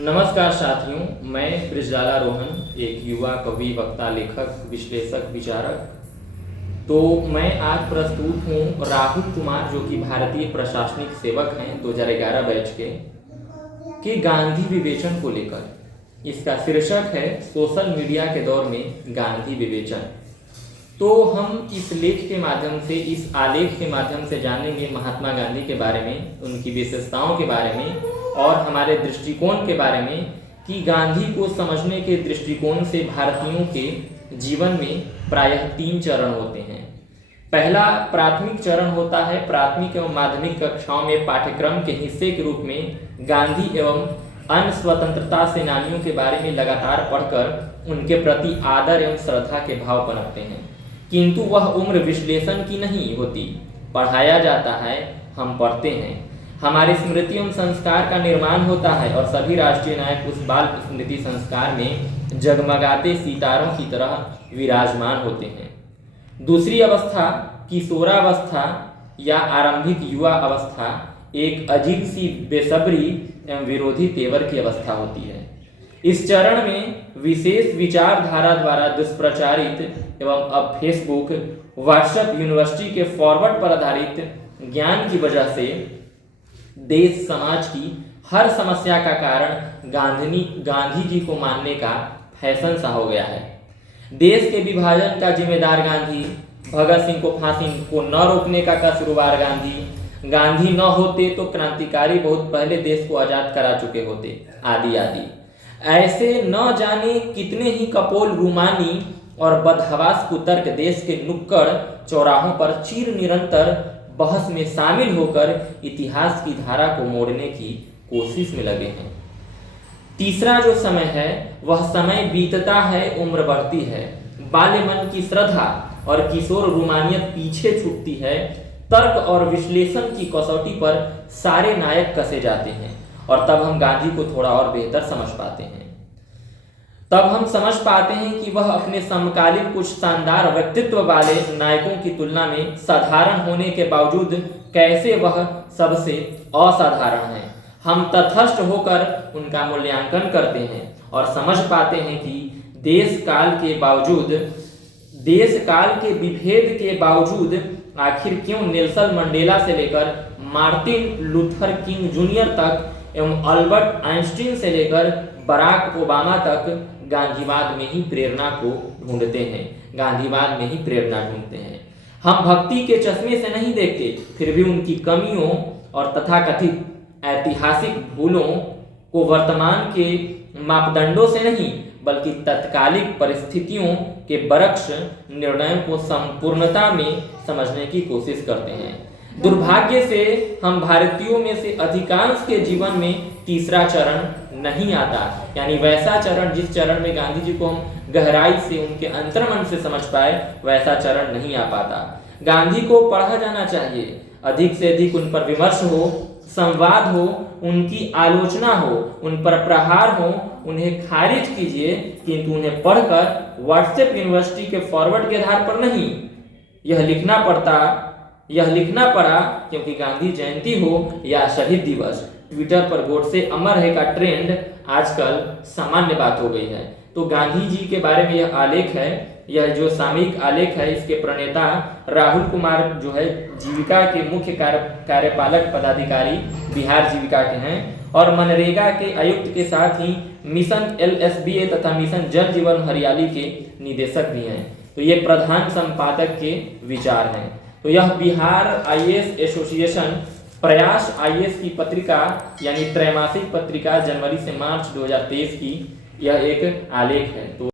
नमस्कार साथियों, मैं ब्रिजलाला रोहन, एक युवा कवि, वक्ता, लेखक, विश्लेषक, विचारक। तो मैं आज प्रस्तुत हूँ राहुल कुमार, जो कि भारतीय प्रशासनिक सेवक हैं 2011 बैच के गांधी विवेचन को लेकर। इसका शीर्षक है सोशल मीडिया के दौर में गांधी विवेचन। तो हम इस लेख के माध्यम से, इस आलेख के माध्यम से जानेंगे महात्मा गांधी के बारे में, उनकी विशेषताओं के बारे में और हमारे दृष्टिकोण के बारे में कि गांधी को समझने के दृष्टिकोण से भारतीयों के जीवन में प्रायः 3 चरण होते हैं। पहला प्राथमिक चरण होता है। प्राथमिक एवं माध्यमिक कक्षाओं में पाठ्यक्रम के हिस्से के रूप में गांधी एवं अन्य स्वतंत्रता सेनानियों के बारे में लगातार पढ़कर उनके प्रति आदर एवं श्रद्धा के भाव पनपते हैं, किंतु वह उम्र विश्लेषण की नहीं होती। पढ़ाया जाता है, हम पढ़ते हैं, हमारी स्मृति एवं संस्कार का निर्माण होता है और सभी राष्ट्रीय नायक उस बाल स्मृति संस्कार में जगमगाते सितारों की तरह विराजमान होते हैं। दूसरी अवस्था किशोरावस्था या आरंभिक युवा अवस्था एक अजीब सी बेसब्री एवं विरोधी तेवर की अवस्था होती है। इस चरण में विशेष विचारधारा द्वारा दुष्प्रचारित एवं अब फेसबुक, व्हाट्सएप, यूनिवर्सिटी के फॉरवर्ड पर आधारित ज्ञान की वजह से देश समाज की हर समस्या का कारण गांधी जी को मानने का फैशन सा हो गया है। देश के विभाजन का जिम्मेदार गांधी, भगत सिंह को फांसी को न रोकने का कसूरवार गांधी, गांधी न होते तो क्रांतिकारी बहुत पहले देश को आजाद करा चुके होते, आदि आदि। ऐसे न जाने कितने ही कपोल रूमानी और बदहवास कुतर्क देश के नुक्कड़ चौराहों पर चिर निरंतर बहस में शामिल होकर इतिहास की धारा को मोड़ने की कोशिश में लगे हैं। तीसरा जो समय है वह समय बीतता है, उम्र बढ़ती है, बाल्य मन की श्रद्धा और किशोर रूमानियत पीछे छूटती है, तर्क और विश्लेषण की कसौटी पर सारे नायक कसे जाते हैं और तब हम गांधी को थोड़ा और बेहतर समझ पाते हैं। तब हम समझ पाते हैं कि वह अपने समकालीन कुछ शानदार व्यक्तित्व वाले नायकों की तुलना में साधारण होने के बावजूद कैसे वह सबसे असाधारण है। हम तटस्थ होकर उनका मूल्यांकन करते हैं और समझ पाते हैं कि देश काल के विभेद के बावजूद आखिर क्यों नेल्सन मंडेला से लेकर मार्टिन लूथर किंग जूनियर तक एवं अल्बर्ट आइंस्टीन से लेकर बराक ओबामा तक गांधीवाद में ही प्रेरणा को ढूंढते हैं, गांधीवाद में ही प्रेरणा ढूंढते हैं। हम भक्ति के चश्मे से नहीं देखते, फिर भी उनकी कमियों और तथाकथित ऐतिहासिक भूलों को वर्तमान के मापदंडों से नहीं बल्कि तत्कालिक परिस्थितियों के बरक्स निर्णयों को संपूर्णता में समझने की कोशिश करते हैं। दुर्भाग्य से हम भारतीयों में से अधिकांश के जीवन में तीसरा चरण नहीं आता, यानी वैसा चरण जिस चरण में गांधी जी को हम गहराई से, उनके अंतर्मन से समझ पाए, वैसा चरण नहीं आ पाता। गांधी को पढ़ा जाना चाहिए, अधिक से अधिक उन पर विमर्श हो, संवाद हो, उनकी आलोचना हो, उन पर प्रहार हो, उन्हें खारिज कीजिए, किंतु उन्हें पढ़कर व्हाट्सएप यूनिवर्सिटी के फॉरवर्ड के आधार पर नहीं। यह लिखना पड़ा क्योंकि गांधी जयंती हो या शहीद दिवस, ट्विटर पर गोडसे अमर है का ट्रेंड आजकल सामान्य बात हो गई है। तो गांधी जी के बारे में यह आलेख है, यह जो सामयिक आलेख है, इसके प्रणेता राहुल कुमार जो है जीविका के मुख्य कार्यपालक पदाधिकारी बिहार जीविका के हैं और मनरेगा के आयुक्त के साथ ही मिशन LSBA तथा मिशन जल जीवन हरियाली के निदेशक भी हैं। तो ये प्रधान संपादक के विचार हैं। तो यह बिहार IAS एसोसिएशन प्रयास IAS की पत्रिका यानी त्रैमासिक पत्रिका जनवरी से मार्च 2023 की यह एक आलेख है। तो